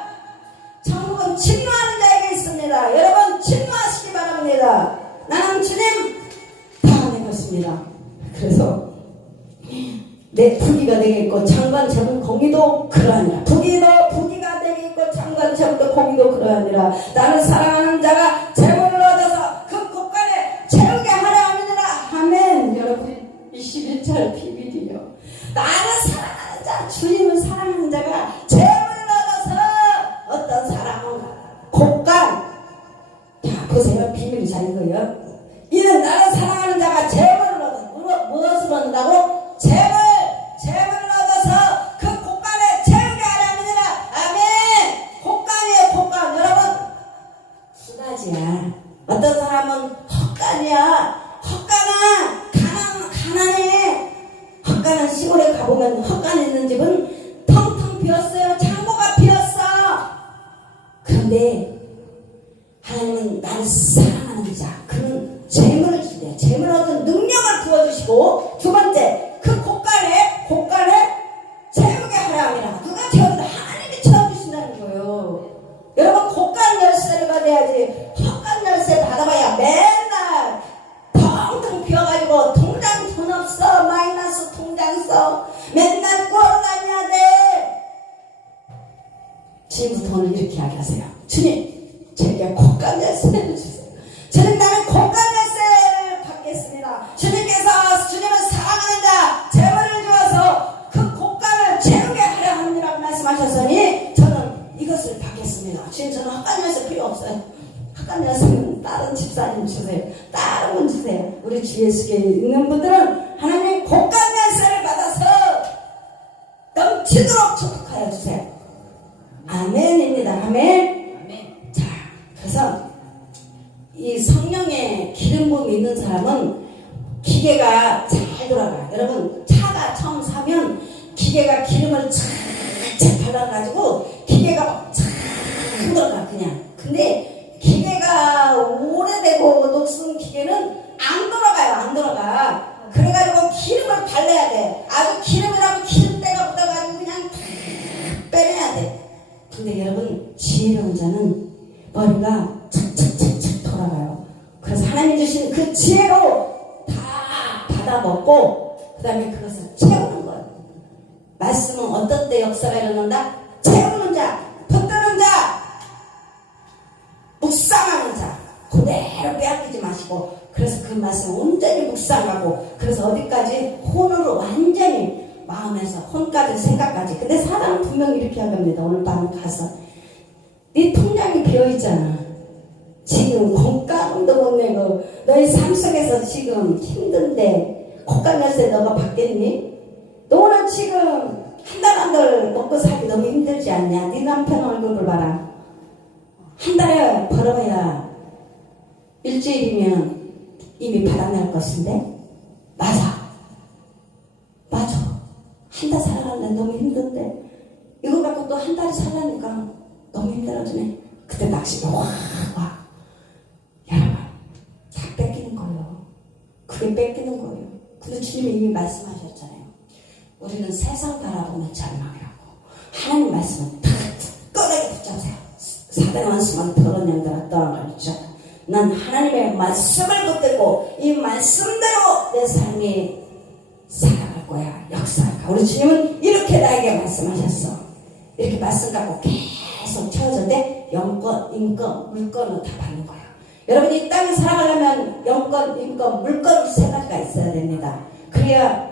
천국은 침노하는 자에게 있습니다. 여러분 침노하시기 바랍니다. 나는 주님 다 내겠습니다. 그래서 내 부귀가 되겠고 장관 재물 공의도 그러하니라. 부귀가 되겠고 장관 재물도 공의도 그러하니라. 나를 사랑하는 자가 재물을 얻어서 그 곳간에 채우게 하려 함이니라. 아멘. 여러분 21절 비밀이요. 나를 사랑하는 자, 주님을 사랑하는 자가 재물을 얻어서 어떤 사람은 곳간. 자 보세요. 비밀이 잘인 거예요. 이는 나를 사랑하는 자가 재물을 얻어. 무엇을 얻는다고? 재물을 얻어서 그 곳간에 채우게 하려 함이니라. 아멘. 곳간이에요. 곳간. 여러분 수다지야. 어떤 사람은 헛간이야. 가난해. 헛간은 시골에 가보면 헛간 있는 집은 텅텅 비었어요. 창고가 비었어. 그런데 하나님은 나를 사랑하는 자, 그는 재물을 주세요. 재물 얻은 능력을 부어주시고, 두 번째, 그 곳간에 채우게 하라 함이라. 누가 채워준다? 하나님이 채워주신다는 거예요. 여러분 곳간 열쇠를 받아야지. 헛간 열쇠 받아봐야 맨날 텅텅 비어가지고 통장 돈 없어. 마이너스 통장 써. 맨날 꾸러 다녀야 돼. 지금부터 오늘 이렇게 이야기하세요. 주님, 제게 곳간 열쇠를 주세요. 주님, 나는 곳간 열쇠를 받겠습니다. 주님께서 주님을 사랑하는 자 재물을 주어서 그 곳간을 채우게 하려 합니다 말씀하셨으니 저는 이것을 받겠습니다. 주님, 저는 헛간 열쇠 필요 없어요. 헛간 열쇠는 다른 집사님 주세요. 다른 분 주세요. 우리 주 예수께 있는 분들은 하나님 곳간 열쇠를 받아서 넘치도록 축복하여 주세요. 아멘입니다. 아멘. 자, 그래서 이 성령의 기름 부음이 있는 사람은 기계가 잘 돌아가요. 여러분 차가 처음 사면 기계가 기름을 착착 발라가지고 기계가 착 돌아가 그냥. 근데 기계가 오래되고 녹슨 기계는 안 돌아가요. 안 돌아가. 그래가지고 기름을 발라야 돼. 아주 기름이라고 기름때가 붙어가지고 그냥 빼내야 돼. 근데 여러분 지혜로운 자는 머리가 착착착착 돌아가요. 그래서 하나님 주신 그 지혜로 다 받아먹고 그 다음에 그것을 채우는 거예요. 말씀은 어떤 때 역사가 일어난다? 채우는 자, 붙드는 자, 묵상하는 자, 그대로 빼앗기지 마시고. 그래서 그 말씀을 온전히 묵상하고, 그래서 어디까지? 혼으로 완전히 마음에서 혼까지 생각까지. 근데 사단은 분명히 이렇게 하랍니다. 오늘 밤 가서 네 통장이 비어있잖아. 지금 공과금도 못 내고 너희 삶 속에서 지금 힘든데 곳간 열쇠 너가 받겠니? 너는 지금 한 달 한 달 먹고 살기 너무 힘들지 않냐? 네 남편 얼굴을 봐라. 한 달에 벌어봐야 일주일이면 이미 바닥날 것인데. 맞아. 한 달 살아가는데 너무 힘든데 이거 갖고 또 한 달이 살라니까 너무 힘들어지네. 그때 낚시가 와. 여러분 다 뺏기는 거예요. 그게 뺏기는 거예요. 근데 주님이 이미 말씀하셨잖아요. 우리는 세상 바라보면 절망이라고. 하나님 말씀은 다 꺼내게 붙잡으세요. 사대 원수만 더러운 년들아 떠나가리죠. 난 하나님의 말씀을 붙들고 이 말씀대로 내 삶이 살아갈 거야. 역사할 거야. 우리 주님은 이렇게 나에게 말씀하셨어. 이렇게 말씀 갖고 계속 채워졌는데 영권, 인권, 물권은 다 받는 거예요. 여러분이 이 땅에 살아가려면 영권, 인권, 물권 세 가지가 있어야 됩니다. 그래야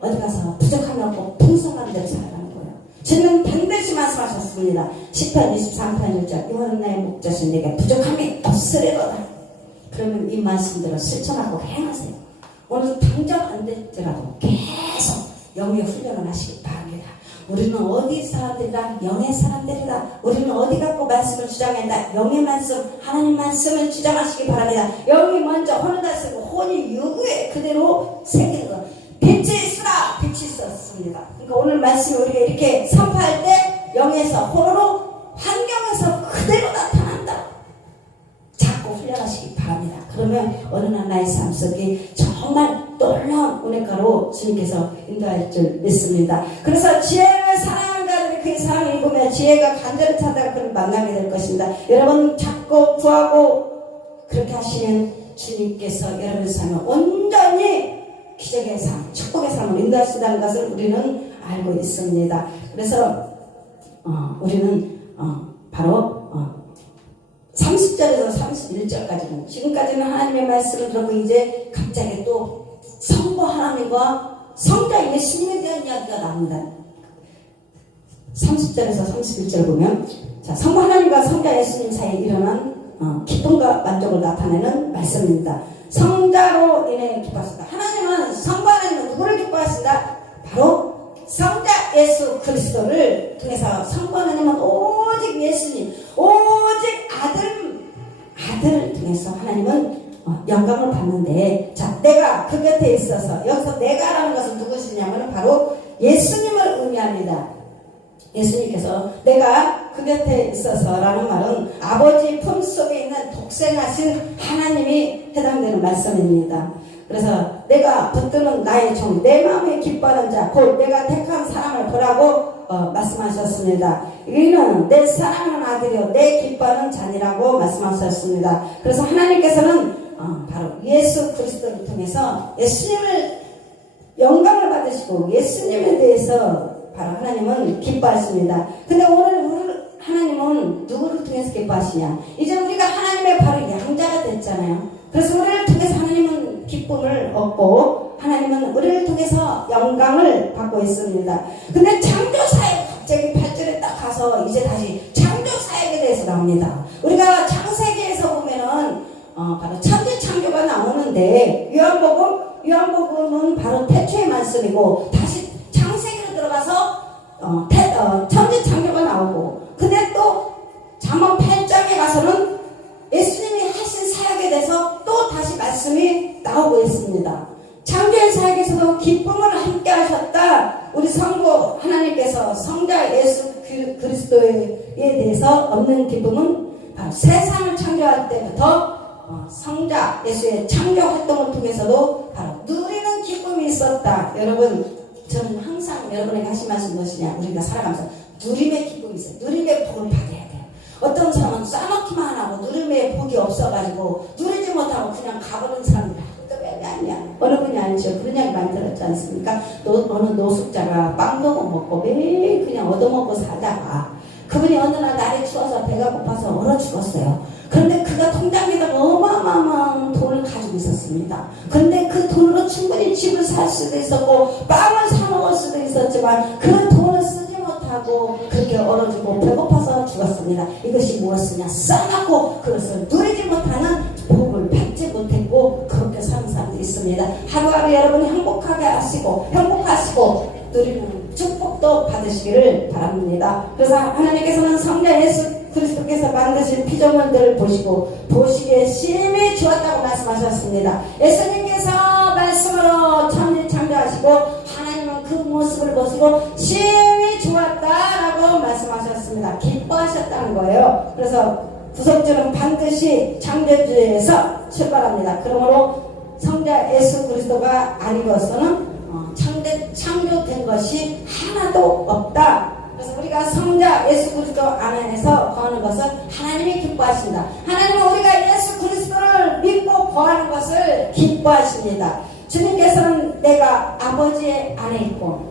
어디 가서 부족함이 없고 풍성한 대로 살아가는 거예요. 주님은 반드시 말씀하셨습니다. 시편 23편 1절 여호와는 나의 목자신 내게 부족함이 없으리로다. 그러면 이 말씀대로 실천하고 행하세요. 오늘 당장 안 될지라도 계속 영의 훈련을 하시기 바랍니다. 우리는 어디 사람들이라? 영의 사람들이라. 우리는 어디 갖고 말씀을 주장한다? 영의 말씀, 하나님 말씀을 주장하시기 바랍니다. 영이 먼저 혼을 다스리고 혼이 유구에 그대로 새기는 것. 빛이 있으라! 빛이 있었습니다. 그러니까 오늘 말씀을 우리가 이렇게 선포할 때 영에서 혼으로 환경에서 그대로 나타난다. 자꾸 훈련하시기 바랍니다. 그러면 어느 날 나의 삶 속에 정말 놀라운 은혜가로 주님께서 인도할 줄 믿습니다. 그래서 지혜를 사랑하는 자들이 그의 사랑을 입으며 지혜가 간절히 찾다가 그를 만나게 될 것입니다. 여러분 찾고 구하고 그렇게 하시면 주님께서 여러분의 삶을 온전히 기적의 삶, 축복의 삶을 인도하신다는 것을 우리는 알고 있습니다. 그래서 우리는 바로 30절에서 31절까지는 지금까지는 하나님의 말씀을 들었고 이제 갑자기 또 성부 하나님과 성자 예수님에 대한 이야기가 나옵니다. 30절에서 31절 보면 자, 성부 하나님과 성자 예수님 사이에 일어난 기쁨과 만족을 나타내는 말씀입니다. 성자로 인해 기뻐하신다. 하나님은 성부 하나님은 누구를 기뻐하신다? 바로 성자 예수 그리스도를 통해서 성부 하나님은 오직 예수님, 오직 아들을 통해서 하나님은 영광을 받는데, 자, 내가 그 곁에 있어서, 여기서 내가라는 것은 누구시냐면 바로 예수님을 의미합니다. 예수님께서 내가 그 곁에 있어서라는 말은 아버지 품속에 있는 독생하신 하나님이 해당되는 말씀입니다. 그래서 내가 붙드는 나의 종, 내 마음에 기뻐하는 자, 곧 내가 택한 사람을 보라고 말씀하셨습니다. 이는 내 사랑하는 아들이요 내 기뻐하는 자니라고 말씀하셨습니다. 그래서 하나님께서는 바로 예수 그리스도를 통해서 예수님을 영광을 받으시고 예수님에 대해서 바로 하나님은 기뻐하십니다. 근데 오늘 하나님은 누구를 통해서 기뻐하시냐? 이제 우리가 하나님의 바로 양자가 됐잖아요. 그래서 우리를 통해서 하나님은 기쁨을 얻고 하나님은 우리를 통해서 영광을 받고 있습니다. 근데 창조사에 갑자기 8절에 딱 가서 이제 다시 창조사역에 대해서 나옵니다. 우리가 창세기에서 보면은 바로 천지창조가 나오는데 요한복음은 바로 태초의 말씀이고 다시 창세기로 들어가서 천지창조가 나오고 근데 또 잠언 8장에 가서는 예수님이 하신 사역에 대해서 또 다시 말씀이 나오고 있습니다. 창조의 사역에서도 기쁨을 함께 하셨다. 우리 성부 하나님께서 성자 예수 그리스도에 대해서 얻는 기쁨은 바로 세상을 창조할 때부터 성자 예수의 창조 활동을 통해서도 바로 누리는 기쁨이 있었다. 여러분, 저는 항상 여러분에게 하신 말씀 무엇이냐? 우리가 살아가면서 누림의 기쁨이 있어요. 누림의 복을 받아야 돼요. 어떤 사람은 싸먹기만 하고 누림의 복이 없어가지고 누리지 못하고 그냥 가버린 사람들 아니야. 어느 분이 아니죠. 그런 이야기 많이 들었지 않습니까? 어느 노숙자가 빵도 못 먹고 매일 그냥 얻어먹고 살다가 그분이 어느 날이 추워서 배가 고파서 얼어 죽었어요. 그런데 그가 통장에다가 어마어마한 돈을 가지고 있었습니다. 그런데 그 돈으로 충분히 집을 살 수도 있었고 빵을 사 먹을 수도 있었지만 그 돈을 쓰지 못하고 그렇게 얼어 죽고 배고파서 죽었습니다. 이것이 무엇이냐? 싸먹고 그것을 누리지 못하는 복을 받지 못했고 그렇게 사는 사람들이 있습니다. 하루하루 여러분이 행복하시고 누리는 축복도 받으시기를 바랍니다. 그래서 하나님께서는 성자 예수 그리스도께서 만드신 피조물들을 보시고 보시기에 심히 좋았다고 말씀하셨습니다. 예수님께서 말씀으로 천지 창조하시고 하나님은 그 모습을 보시고 심히 좋았다라고 말씀하셨습니다. 기뻐하셨다는 거예요. 그래서 구속주는 반드시 창조주에서 출발합니다. 그러므로 성자 예수 그리스도가 아니고서는 창조된 것이 하나도 없다. 그래서 우리가 성자 예수 그리스도 안에서 거하는 것을 하나님이 기뻐하신다. 하나님은 우리가 예수 그리스도를 믿고 거하는 것을 기뻐하십니다. 주님께서는 내가 아버지의 안에 있고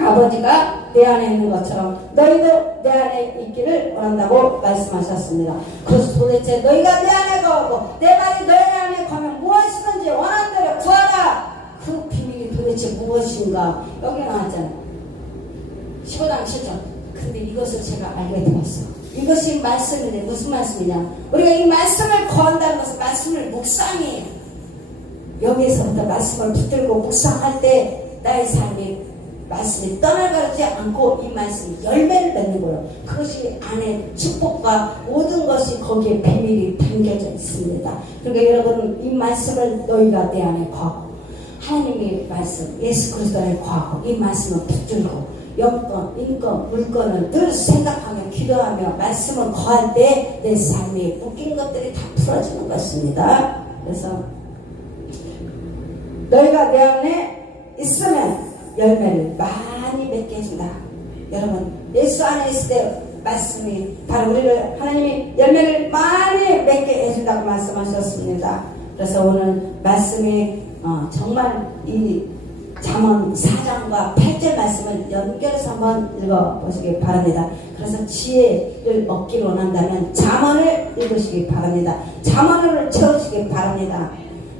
아버지가 내 안에 있는 것처럼 너희도 내 안에 있기를 원한다고 말씀하셨습니다. 그래서 도대체 너희가 내 안에 거하고 내 말이 너희 안에 거하면 무엇이든지 원하는 대로 구하라. 그 비밀이 도대체 무엇인가? 여기 나왔잖아요. 15장 7절. 근데 이것을 제가 알게 되었어. 이것이 말씀인데 무슨 말씀이냐? 우리가 이 말씀을 거한다는 것은 말씀을 묵상이에요. 여기에서부터 말씀을 붙들고 묵상할 때 나의 삶이 말씀이 떠나가지 않고 이 말씀이 열매를 맺는 거예요. 그것이 안에 축복과 모든 것이 거기에 비밀이 담겨져 있습니다. 그러니까 여러분 이 말씀을 너희가 내 안에 거하고 하나님의 말씀 예수 그리스도 안에 거하고 이 말씀을 붙들고 영권, 인권, 물권을 늘 생각하며 기도하며 말씀을 거할 때 내 삶에 묶인 것들이 다 풀어지는 것입니다. 그래서 너희가 내 안에 있으면 열매를 많이 맺게 해준다. 여러분 예수 안에 있을 때 말씀이 바로 우리를 하나님이 열매를 많이 맺게 해준다고 말씀하셨습니다. 그래서 오늘 말씀이 정말 이 잠언 4장과 8절 말씀을 연결해서 한번 읽어보시기 바랍니다. 그래서 지혜를 얻기를 원한다면 잠언을 읽으시기 바랍니다. 잠언을 채우시기 바랍니다.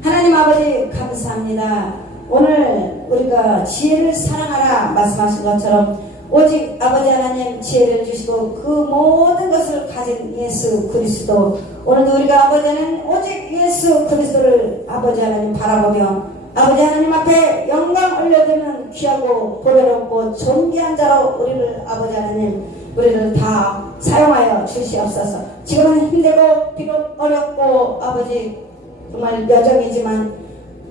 하나님 아버지 감사합니다. 오늘 우리가 지혜를 사랑하라 말씀하신 것처럼 오직 아버지 하나님 지혜를 주시고 그 모든 것을 가진 예수 그리스도 오늘도 우리가 아버지 하나님 오직 예수 그리스도를 아버지 하나님 바라보며 아버지 하나님 앞에 영광 올려드리는 귀하고 보배롭고 존귀한 자로 우리를 아버지 하나님 우리를 다 사용하여 주시옵소서. 지금은 힘들고 비록 어렵고 아버지 정말 여정이지만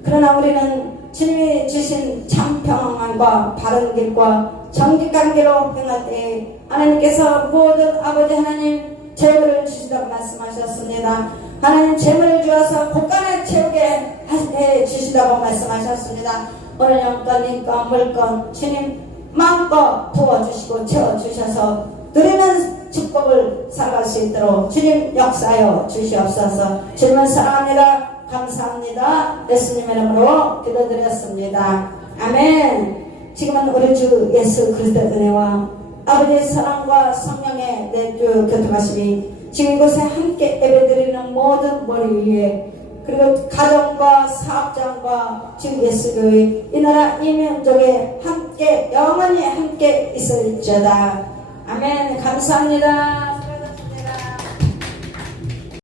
그러나 우리는 주님이 주신 참 평안과 바른 길과 정직관계로 행할 때 하나님께서 모든 아버지 하나님 재물을 주신다고 말씀하셨습니다. 하나님 재물을 주어서 곳간에 채우게 해 주신다고 말씀하셨습니다. 오늘 영권, 인권, 물권 주님 마음껏 부어주시고 채워주셔서 누리는 축복을 살아갈 수 있도록 주님 역사하여 주시옵소서. 주님을 사랑합니다. 감사합니다. 예수님의 이름으로 기도드렸습니다. 아멘. 지금은 우리 주 예수 그리스도의 은혜와 아버지의 사랑과 성령의 내주 교통하심이 지금 이곳에 함께 예배드리는 모든 머리 위에 그리고 가정과 사업장과 주 예수교회 이 나라 이 민족에 함께 영원히 함께 있을지어다. 아멘. 감사합니다.